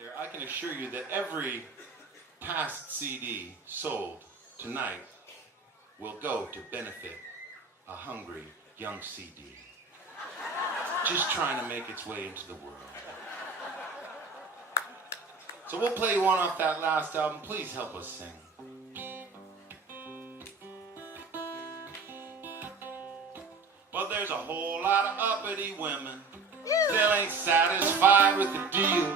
there, I can assure you that every past CD sold tonight will go to benefit a hungry young CD. Just trying to make its way into the world. So we'll play one off that last album. Please help us sing. Well, there's a whole lot of uppity women still ain't satisfied with the deal.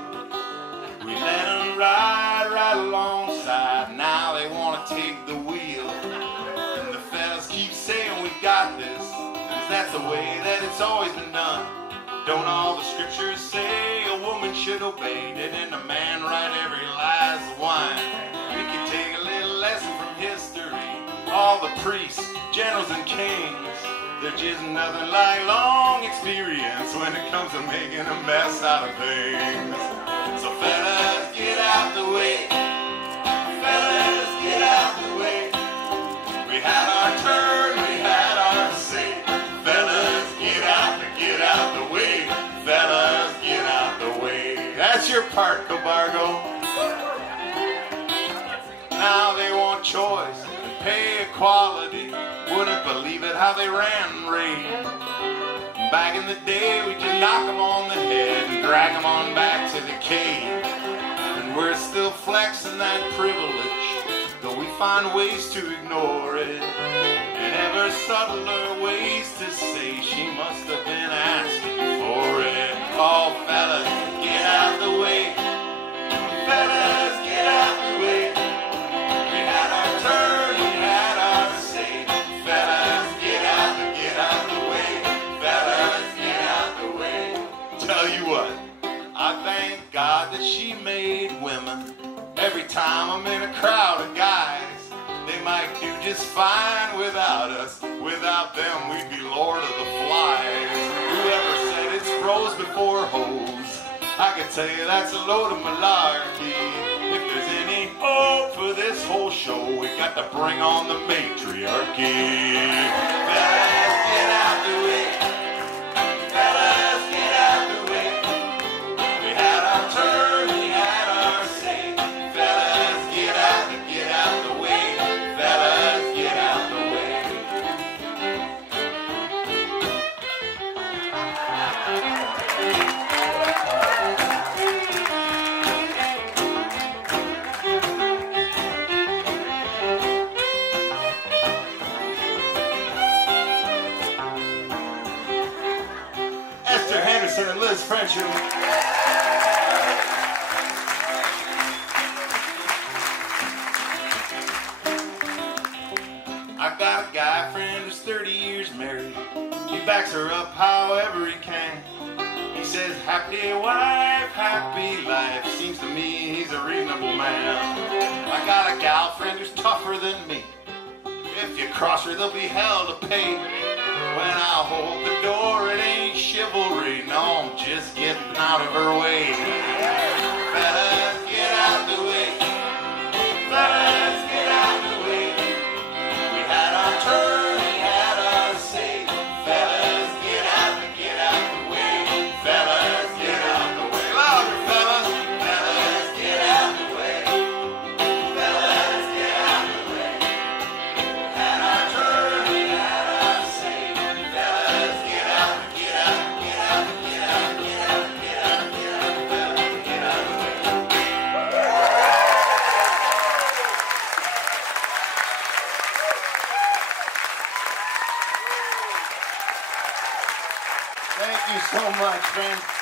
We let them ride right alongside. Now they want to take the wheel. And the fellas keep saying we got this, 'cause that's the way that it's always been done. Don't all the scriptures say a woman should obey? Didn't a man write every glass of wine? We can take a little lesson from history. All the priests, generals, and kings, they're just nothing like long experience when it comes to making a mess out of things. So fellas, get out the way. Fellas, get out the way. We had our turn, we had our say. Fellas, get out the way. Fellas, get out the way. That's your part, Cobargo. Now they want choice and pay equality. Wouldn't believe it how they ran and raved. Back in the day, we could knock them on the head and drag them on back to the cave. And we're still flexing that privilege, though we find ways to ignore it. And ever subtler ways to say she must have been asking for it. Oh, fellas, get out the way. Fellas, get out the way. We had our turn, we had our say. Fellas, get out the way. Fellas, get out the way. Tell you what, I thank God that she made women. Every time I'm in a crowd of guys, they might do just fine without us. Without them, we'd be Lord of the Flies. Whoever said it's bros before hoes, I can tell you that's a load of malarkey. If there's any hope for this whole show, we got to bring on the matriarchy. Fellas, get out the way. Fellas, get out the way. We had our turn, we had our say. Fellas, get out the way. Fellas, get out the way. Esther, Henderson, and Liz Frencham. I got a guy friend who's 30 years married. He backs her up however he can. He says, happy wife, happy life. Seems to me he's a reasonable man. I got a gal friend who's tougher than me. If you cross her, there'll be hell to pay. When I hold the door, it ain't chivalry. No, I'm just getting out of her way. Fellas, get out the way. Fellas, get out the way. We had our turn, we had our say. Fellas, get out the way. Fellas, get out the way. Louder, fellas. Fellas, get out the way. Fellas, get out the way. We had our turn, we had our say. Fellas, get out, get out, get out, get out, get out, get out, get out, fellas, get out the way. Thank you so much, friends.